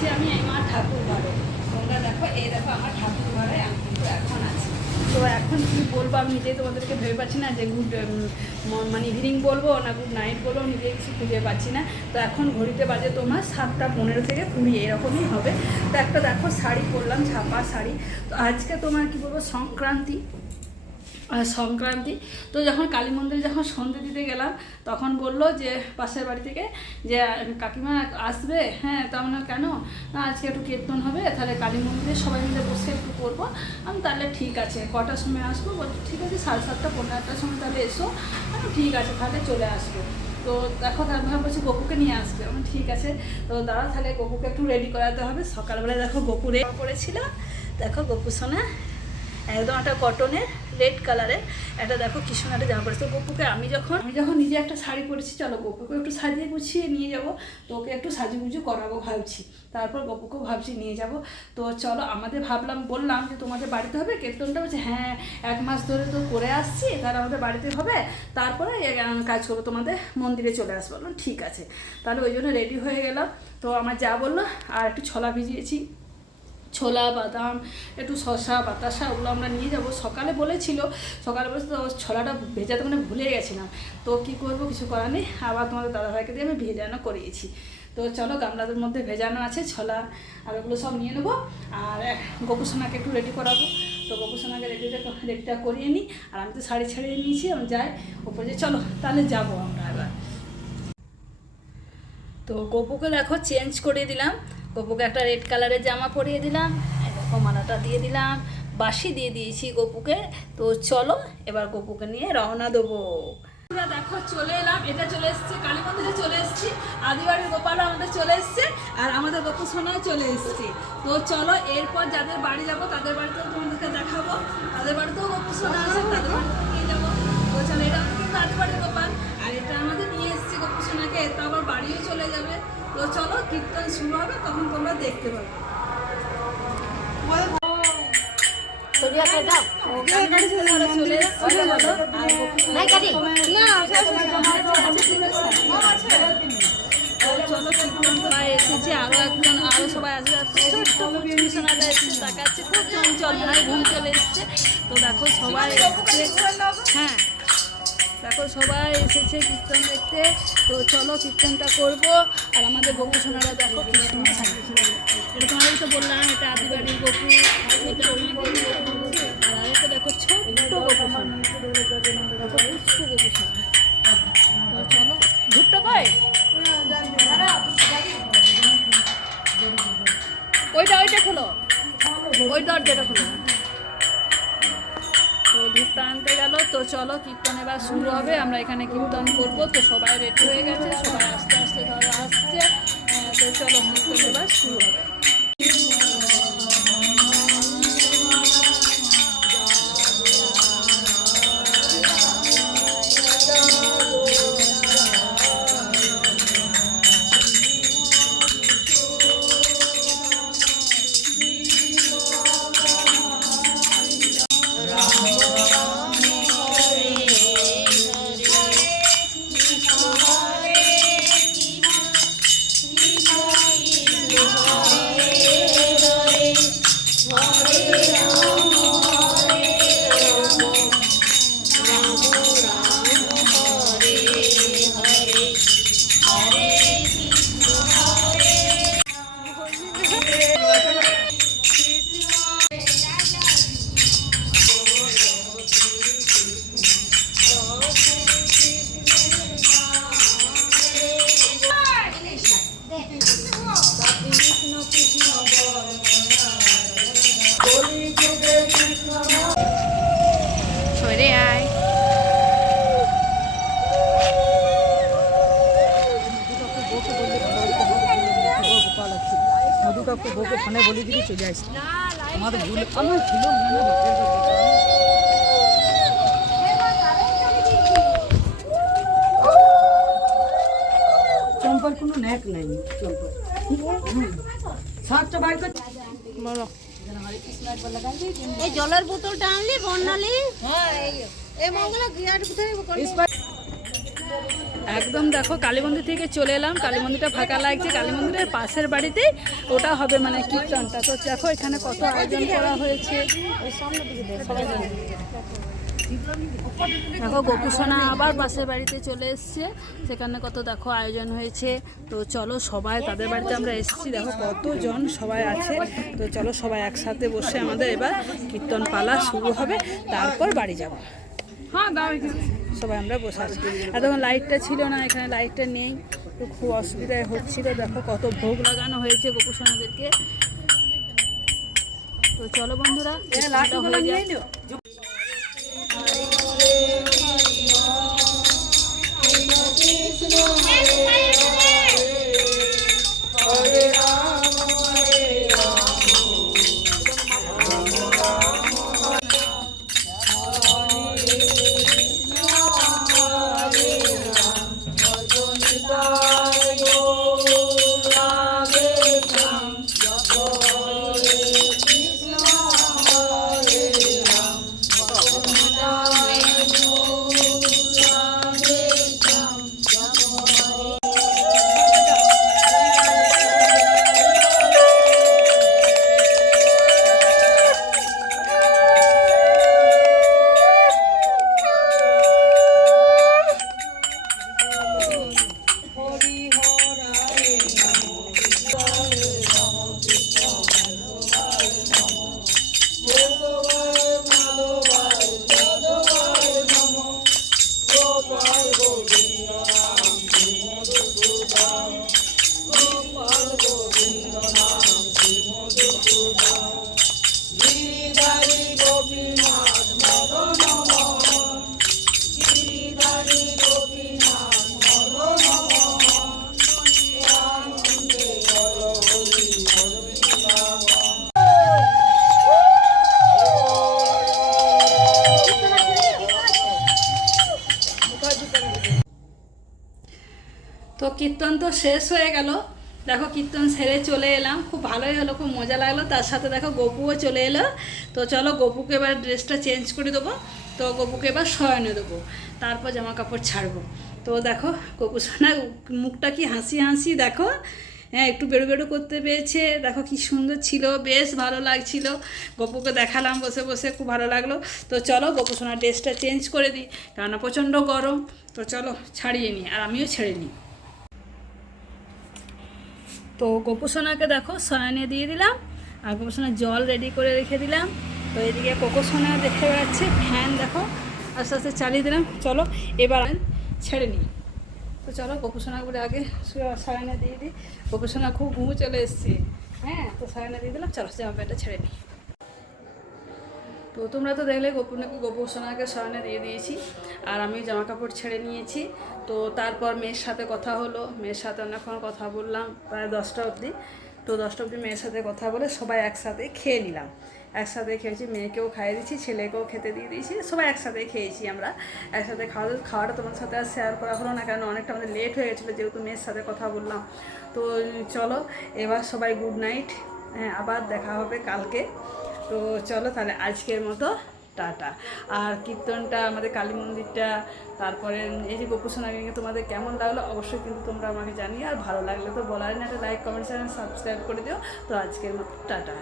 আছি আমি আমার ঠাকুর ঘরে। তোমরা দেখো, এই দেখো আমার ঠাকুর ঘরে আমি কিন্তু এখন আছি। তো এখন কি বলবো আমি নিজেই তোমাদেরকে ভেবে পাচ্ছি না যে গুড মানে ইভিনিং বলবো না গুড নাইট বলবো, নিজেই কিছু খুঁজে পাচ্ছি না। তো এখন ঘড়িতে বাজে তোমার 7:15 থেকে 20 এরকমই হবে। তো একটা দেখো শাড়ি পরলাম, ছাপা শাড়ি। তো আজকে তোমার কি বলবো সংক্রান্তি। তো যখন কালী মন্দিরে যখন সন্ধে দিতে গেলাম তখন বললো যে পাশের বাড়ি থেকে যে কাকিমা আসবে। হ্যাঁ, তো আমরা কেন না আজকে একটু কীর্তন হবে, তাহলে কালী মন্দিরে সবাই মিলে বসে একটু করবো। আমি তাহলে ঠিক আছে, কটার সময় আসবো? বলছি ঠিক আছে 7:30 15 1টার সময় তাহলে এসো। আমি ঠিক আছে তাহলে চলে আসবো। তো দেখো তারপর বলছি গপুকে নিয়ে আসবে। আমি ঠিক আছে, তো দাঁড়া তাহলে গপুকে একটু রেডি করাতে হবে। সকালবেলায় দেখো গপু রেডি করেছিল, দেখো গপু সোনা একদম একটা কটনের রেড কালারের একটা দেখো কি সুন্দর জামা পড়েছে। তো গপুকে আমি যখন নিজে একটা শাড়ি পরেছি, চলো গপুকে একটু সাজিয়ে গুছিয়ে নিয়ে যাব। তো ওকে একটু সাজুগুজু করাবো ভাবছি, তারপর গপুকেও ভাবছি নিয়ে যাব। তো চলো আমাদের বললাম যে তোমাদের বাড়িতে হবে কীর্তনটা। বলছে হ্যাঁ 1 মাস ধরে তো করে আসছি, তাহলে আমাদের বাড়িতে হবে, তারপরে কাজ করবো, তোমাদের মন্দিরে চলে আসবো। বললাম ঠিক আছে, তাহলে ওই জন্য রেডি হয়ে গেলাম। তো আমার যা বললো আর একটু ছোলা ভিজিয়েছি, ছোলা বাদাম একটু শসা বাতাসা ওগুলো আমরা নিয়ে যাব। সকালে বলেছিল তো ছোলাটা ভেজাতে মানে ভুলে গেছিলাম। তো কি করব, কিছু করার নেই, আবার তোমাদের দাদাভাইকে দিয়ে আমি ভেজানো করিয়েছি। তো চলো গামলাদের মধ্যে ভেজানো আছে ছোলা আর ওগুলো সব নিয়ে নেবো। আর গোপুসোনাকে একটু রেডি করাবো। তো গোপুসোনাকে রেডিটা করিয়ে নিই। আর আমি তো শাড়ি ছাড়িয়ে নিয়েছি, আমি যাই ওপরে যে চলো তাহলে যাবো আমরা এবার। তো গপুকে দেখো চেঞ্জ করে দিলাম, গপুকে একটা রেড কালারের জামা পরিয়ে দিলাম, দেখো মালাটা দিয়ে দিলাম, বাসি দিয়ে দিয়েছি গপুকে। তো চলো এবার গপুকে নিয়ে রওনা দেবো। দেখো চলে এলাম, এটা চলে এসছে কালী মন্দিরে চলে এসছি, আদিবাড়ির গোপালও আমাদের চলে এসছে, আর আমাদের গপু সোনাও চলে এসছে। তো চলো এরপর যাদের বাড়ি যাবো তাদের বাড়িতেও তোমাদেরকে দেখাবো, তাদের বাড়িতেও গপু সোনা আছে, তাদের বাড়িতেও নিয়ে যাবো। তো চলো এটা কিন্তু আদিবাড়ির গোপাল, আর এটা আমাদের নিয়ে এসছে গপু সোনাকে, এটা আবার বাড়িও চলে যাবে। তো চলো কীর্তন শুরু হবে, তখন তোমরা দেখতে পাবে। এসেছে আরো সবাই আসবে, ছোট্ট সোনাটা এসেছে, তাকাচ্ছে খুব চঞ্চল, ভাই ঘুম চলে এসছে। তো দেখো সবাই এসেছে, হ্যাঁ দেখো সবাই এসেছে কীর্তন দেখতে। তো চলো কীর্তনটা করবো। আর আমাদের গপু সোনারা দেখো কি সুন্দর সাজিয়েছিল, এটা তোমাদের তো বললাম এটা আদিবাড়ির গপু, এটা আমাদের গপু। আর আরেকটা দেখো ছোট্ট গপু সোনা, দেখো পুষ্প গপু সোনা। তো চলো ধূপটা কই, ওইটা খোলো, ওই দরজাটা খোলো। তো ধূপটা আনতে গেল। তো চলো কীর্তন এবার শুরু হবে, আমরা এখানে কীর্তন করবো। তো সবাই রেডি হয়ে গেছে, সবাই আস্তে আস্তে ধরো আসছে। তো চলো কীর্তন এবার শুরু হবে। মধু কাকু বউকে ফোনে বলে দিবি চলে আসছি, আমাদের ভুল আমার ছিল চম্পার কোনো ন্যাক নাই। চম্পার সাতটা বাইর কর বলো। এই জলের বোতলটা আনলি বন্যালি, হ্যাঁ এই মঙ্গলা গিয়ার কোথায় একদম দেখো কালী মন্দির থেকে চলে এলাম, কালী মন্দিরটা ফাঁকা লাগছে, কালী মন্দিরের পাশের বাড়িতেই ওটা হবে মানে কীর্তনটা। তো দেখো এখানে কত আয়োজন করা হয়েছে, সবাই জানে। দেখো গোপুসোনা আবার পাশের বাড়িতে চলে এসছে, সেখানে কত দেখো আয়োজন হয়েছে। তো চলো সবাই তাদের বাড়িতে আমরা এসেছি, দেখো কতজন সবাই আছে। তো চলো সবাই একসাথে বসে আমাদের এবার কীর্তন পালা শুরু হবে, তারপর বাড়ি যাব। হ্যাঁ দাও, সবাই আমরা বসে আছি। আর তখন লাইটটা ছিল না, এখানে লাইটটা নেই, তো খুব অসুবিধায় হচ্ছিল। দেখো কত ভোগ লাগানো হয়েছে গোপুসোনাদেরকে। তো চলো বন্ধুরা, তো কীর্তন তো শেষ হয়ে গেল। দেখো কীর্তন সেরে চলে এলাম, খুব ভালোই হলো, খুব মজা লাগলো। তার সাথে দেখো গপুও চলে এলো। তো চলো গপুকে এবার ড্রেসটা চেঞ্জ করে দেবো, তো গপুকে এবার শয়নে দেবো, তারপর জামা কাপড় ছাড়বো। তো দেখো গপু সোনার মুখটা কি হাসি হাসি, দেখো হ্যাঁ একটু বেরো বেরো করতে পেরেছে, দেখো কি সুন্দর ছিল, বেশ ভালো লাগছিল। গপুকে দেখালাম বসে বসে, খুব ভালো লাগলো। তো চলো গপু সোনার ড্রেসটা চেঞ্জ করে দিই, কেননা প্রচণ্ড গরম। তো চলো ছাড়িয়ে নিই, আর আমিও ছেড়ে নিই। তো গোপুসোনাকে দেখো শয়নে দিয়ে দিলাম, আর গোপুসোনার জল রেডি করে রেখে দিলাম। তো এদিকে কোকোসোনা দেখে বেড়াচ্ছে, ফ্যান দেখো আস্তে আস্তে চালিয়ে দিলাম। চলো এবার ছেড়ে নিই। তো চলো গোপুসোনাকে বলে আগে শয়নে দিয়ে দিই, গোপুসোনা খুব ঘুম চলে এসছে। হ্যাঁ তো শয়নে দিয়ে দিলাম, চলো জামা প্যান্টটা ছেড়ে নিই। তো তোমরা তো দেখলে গোপুসোনাকে শয়নে দিয়ে দিয়েছি, আর আমি জামা কাপড় ছেড়ে নিয়েছি। তো তারপর মেয়ের সাথে কথা হলো, মেয়ের সাথে অনেকক্ষণ কথা বললাম, প্রায় 10টা অবধি। তো 10টা অবধি মেয়ের সাথে কথা বলে সবাই একসাথে খেয়ে নিলাম, একসাথে খেয়েছি, মেয়েকেও খাইয়ে দিয়েছি, ছেলেকেও খেতে দিয়ে দিয়েছি, সবাই একসাথেই খেয়েছি আমরা। একসাথে খাওয়াটা তোমাদের সাথে আর শেয়ার করা হলো না, কারণ অনেকটা আমাদের লেট হয়ে গেছিলো, যেহেতু মেয়ের সাথে কথা বললাম। তো চলো এবার সবাই গুড নাইট, হ্যাঁ আবার দেখা হবে কালকে। তো চলো তাহলে আজকের মতো টাটা। আর কীর্তনটা, আমাদের কালী মন্দিরটা, তারপরে এই যে গোপুসোনাকে তোমাদের কেমন লাগলো অবশ্যই কিন্তু তোমরা আমাকে জানিয়ে, আর ভালো লাগলে তো বলার না, একটা লাইক কমেন্ট চ্যানেল সাবস্ক্রাইব করে দিও। তো আজকের মতো টাটা।